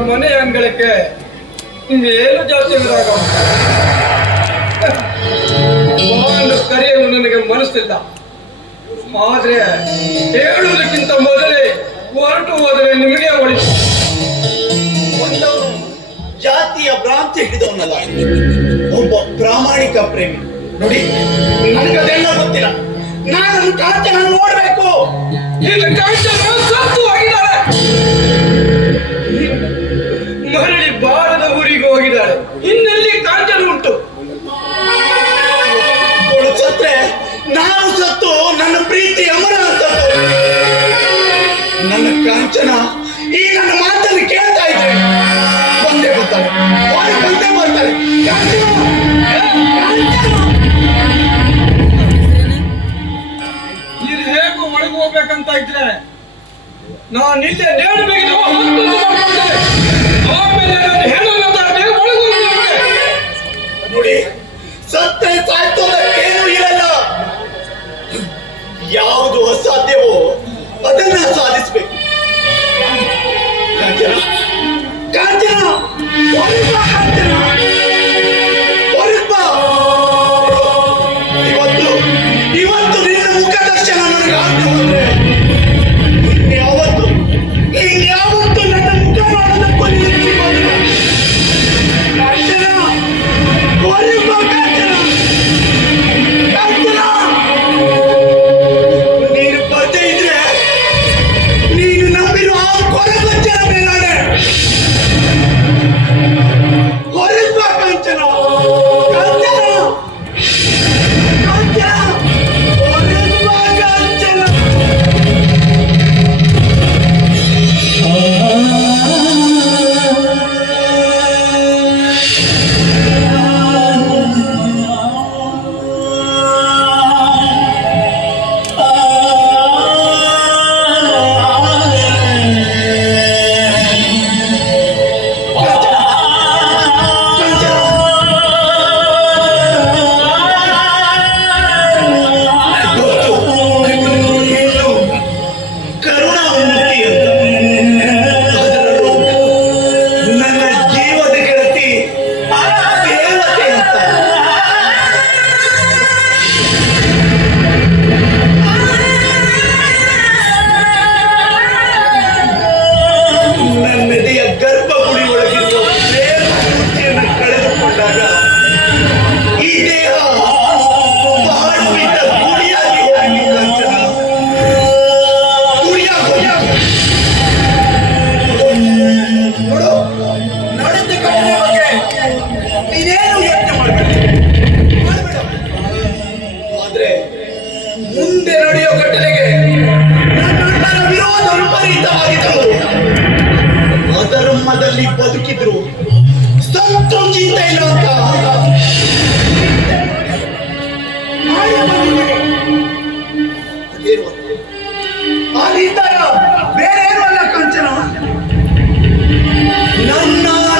ಮನೆ ಅಂಗಳಕ್ಕೆ ಇನ್ನೇನು ಜಾಸ್ತಿ ಕರೆಯಲು ನನಗೆ ಮನಸ್ಸಿಲ್ಲ. ಆದ್ರೆ ಹೇಳುವುದಕ್ಕಿಂತ ಮೊದಲೇ ಹೊರಟು ಹೋದರೆ ನಿಮಗೆ ಒಳಿತು ಒಂದವನು ಜಾತಿಯ ಭ್ರಾಂತಿ ಹಿಡಿದವನಲ್ಲ. ಒಬ್ಬ ಪ್ರಾಮಾಣಿಕ ಪ್ರೇಮಿ. ನೋಡಿ ನನಗದೆಲ್ಲ ಗೊತ್ತಿಲ್ಲ. ನಾನು ಕಾಂಚನ ನೋಡ್ಬೇಕು. ನಿನ್ನ ಕಾಂಚನ ಸತ್ತು ಕಾಂಚನ ಈ ನನ್ನ ಮಾತನ್ನು ಕೇಳ್ತಾ ಇದ್ರೆ ಬಂದೇ ಬರ್ತಾರೆ ಬಂದೇ ಬರ್ತಾರೆ! ಇದು ಹೇಗೂ ಒಳಗೆ ಹೋಗ್ಬೇಕಂತ ಇದ್ರೆ ನಾನು ಇಲ್ಲೇ ಬಿಗಿದು ಹತ್ತು ಮಾಡ್ಕೊಂಡೆ. ಆಮೇಲೆ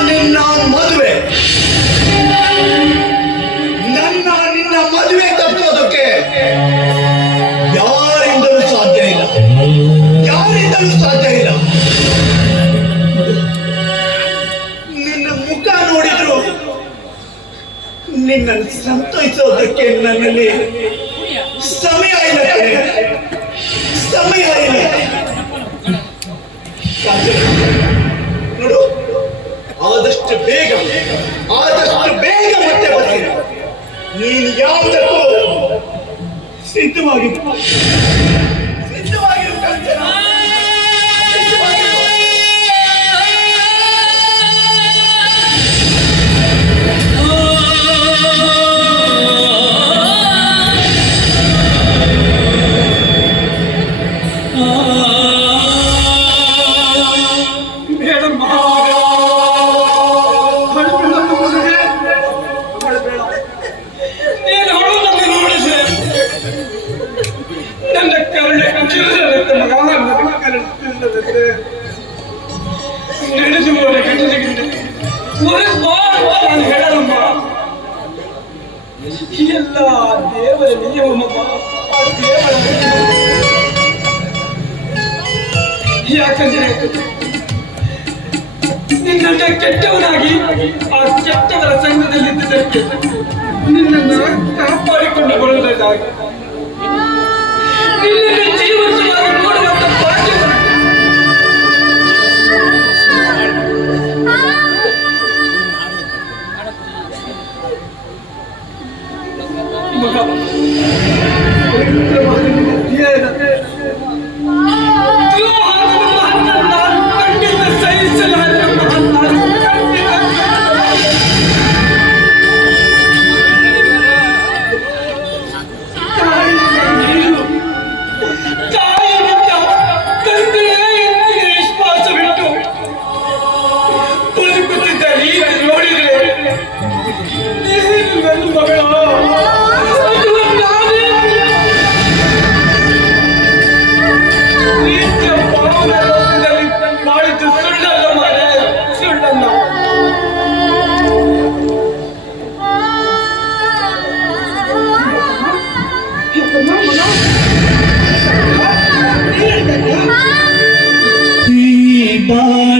ನಿನ್ನ ಮದುವೆ. ನನ್ನ ನಿನ್ನ ಮದುವೆ ಅಂತ ಯಾರಿಂದಲೂ ಸಾಧ್ಯ ಇಲ್ಲ. ಯಾರಿಂದಲೂ ಸಾಧ್ಯ ನಿನ್ನನ್ನು ಸಂತೋಷಿಸೋದಕ್ಕೆ ನನ್ನಲ್ಲಿ ಸಮಯ ಇಲ್ಲ. ಸಮಯ ಇಲ್ಲ. ನೋಡು, ಆದಷ್ಟು ಬೇಗ ಆದಷ್ಟು ಬೇಗ ಮತ್ತೆ ಬರ್ತೀನಿ. ನೀನು ಯಾವುದಕ್ಕೂ ಸಿದ್ಧವಾಗಿರು. ನಡೆದು ಹೋದ ಘಟನೆಗಿಂತ ಹೊರಗೆ ಬಾ ಅಂತ ನಾನು ಹೇಳಲ್ಲಮ್ಮ ಎಲ್ಲ ದೇವರ ನಿಯಮಮ್ಮ ದೇವರ ನಿನ್ನನ್ನ ಕೆಟ್ಟವನಾಗಿ ಆ ಕೆಟ್ಟವರ ಸಂಘದಲ್ಲಿ ನಿನ್ನನ್ನ ಕಾಪಾಡಿಕೊಂಡು ಬರುವುದಾಗಿ Yeah, that's it, that's it.